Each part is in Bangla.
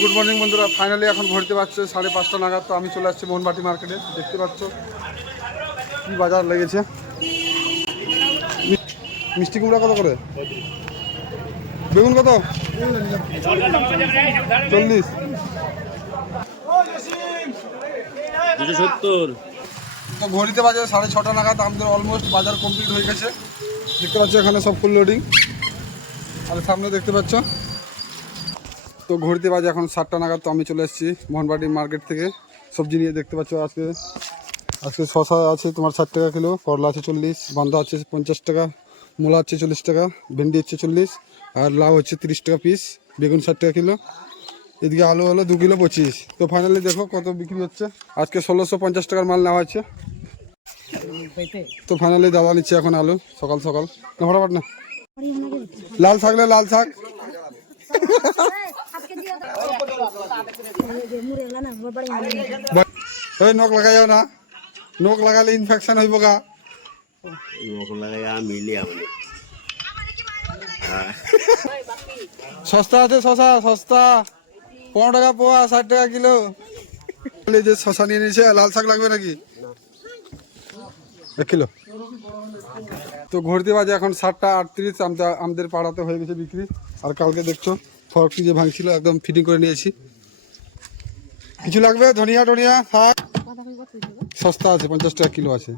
গুড মর্নিং বন্ধুরা, ফাইনালি এখন ঘুরতে পারছে 5:30 নাগাদ। তো আমি চলে আসছি মোহনবাটি মার্কেটে। দেখতে পাচ্ছ কি বাজার লেগেছে। মিষ্টি কুমড়া কত করে? বেগুন কত? 40। 270। তো ঘড়িতে বাজে 6:30 নাগাদ। আমাদের অলমোস্ট বাজার কমপ্লিট হয়ে গেছে। দেখতে পাচ্ছ এখানে সব ফুল লোডিং, আর সামনে দেখতে পাচ্ছ। তো ঘড়িতে বাজে এখন 7টা নাগাদ। তো আমি চলে এসেছি মোহনবাটি মার্কেট থেকে সবজি নিয়ে। দেখতে পাচ্ছ আজকে শশা আছে তোমার 60 টাকা কিলো, করলা আছে 40, বান্ধা আছে 50 টাকা, মূলা হচ্ছে 40 টাকা, ভেন্ডি হচ্ছে 40, আর লাউ হচ্ছে 30 টাকা পিস, বেগুন 60 টাকা কিলো, এদিকে আলু হলো 2 কিলো 25। তো ফাইনালি দেখো কত বিক্রি হচ্ছে। আজকে 1650 টাকার মাল নেওয়া হচ্ছে। তো ফাইনালি দাদা নিচ্ছে এখন আলু সকাল সকাল। না ফটাফট না, লাল থাকলে লাল থাক। ওই নখ লাগাই যাও না, নখ লাগালে ইনফেকশন হইব গা। সস্তা আছে শশা, সস্তা 15 টাকা পোয়া, 60 টাকা কিলো। যে শশা নিয়ে নিয়েছে। লাল শাক লাগবে নাকি? 1 কিলো। তো ঘুরতে বাজে এখন 7টা 38। আমাদের পাড়াতে হয়ে গেছে বিক্রি। আর কালকে দেখছো ফরকটি যে ভাঙছিল একদম ফিটিং করে নিয়েছি। কিছু লাগবে? ধনিয়া টনিয়া শাক সস্তা আছে, 50 টাকা কিলো আছে,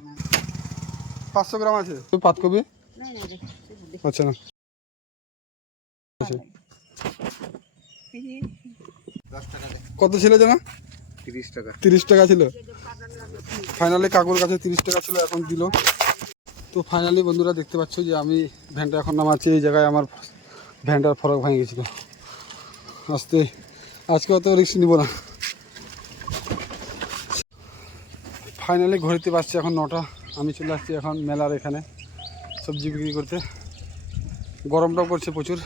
500 গ্রাম আছে। তো পাতকপি আচ্ছা না কত ছিল যেন? 30 টাকা ছিল। ফাইনালি কাকুর কাছে 30 টাকা ছিল, এখন দিল। তো ফাইনালি বন্ধুরা দেখতে পাচ্ছ যে আমি ভ্যানটা এখন নামাচ্ছি এই জায়গায়। আমার ভ্যানটার ফরক ভেঙে গেছিল। আজকে অত রিস্ক নিব না। ফাইনালি ঘড়িতে পারছি এখন 9টা। আমি চলে আসছি এখন মেলার এখানে সবজি বিক্রি করতে। গরমটাও পড়ছে প্রচুর,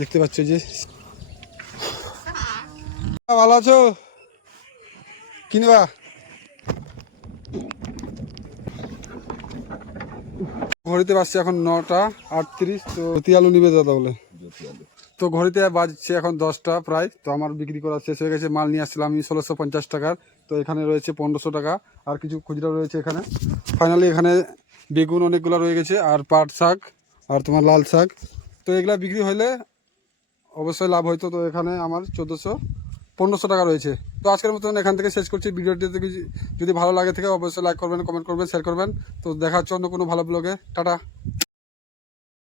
দেখতে পাচ্ছ যে। ভালো আছো? কিনবা? ঘড়িতে বাজছে এখন 9টা 38। তো জ্যোতি আলু নিবে দাদা বলে। তো ঘড়িতে বাজছে এখন 10টা প্রায়। তো আমার বিক্রি করা শেষ হয়ে গেছে। মাল নিয়ে আসছিলাম আমি 1650 টাকার। তো এখানে রয়েছে 1500 টাকা, আর কিছু খুচরা রয়েছে এখানে। ফাইনালি এখানে বেগুন অনেকগুলো রয়ে গেছে, আর পাট শাক, আর তোমার লাল শাক। তো এগুলা বিক্রি হলে অবশ্যই লাভ হইতো। তো এখানে আমার 1500 টাকা রয়েছে। তো আজকের মতন এখান থেকে শেষ করছি। ভিডিওটি যদি ভালো লাগে থাকে অবশ্যই লাইক করবেন, কমেন্ট করবেন, শেয়ার করবেন। তো দেখা হচ্ছে অন্য কোনো ভালো ব্লগে। টাটা।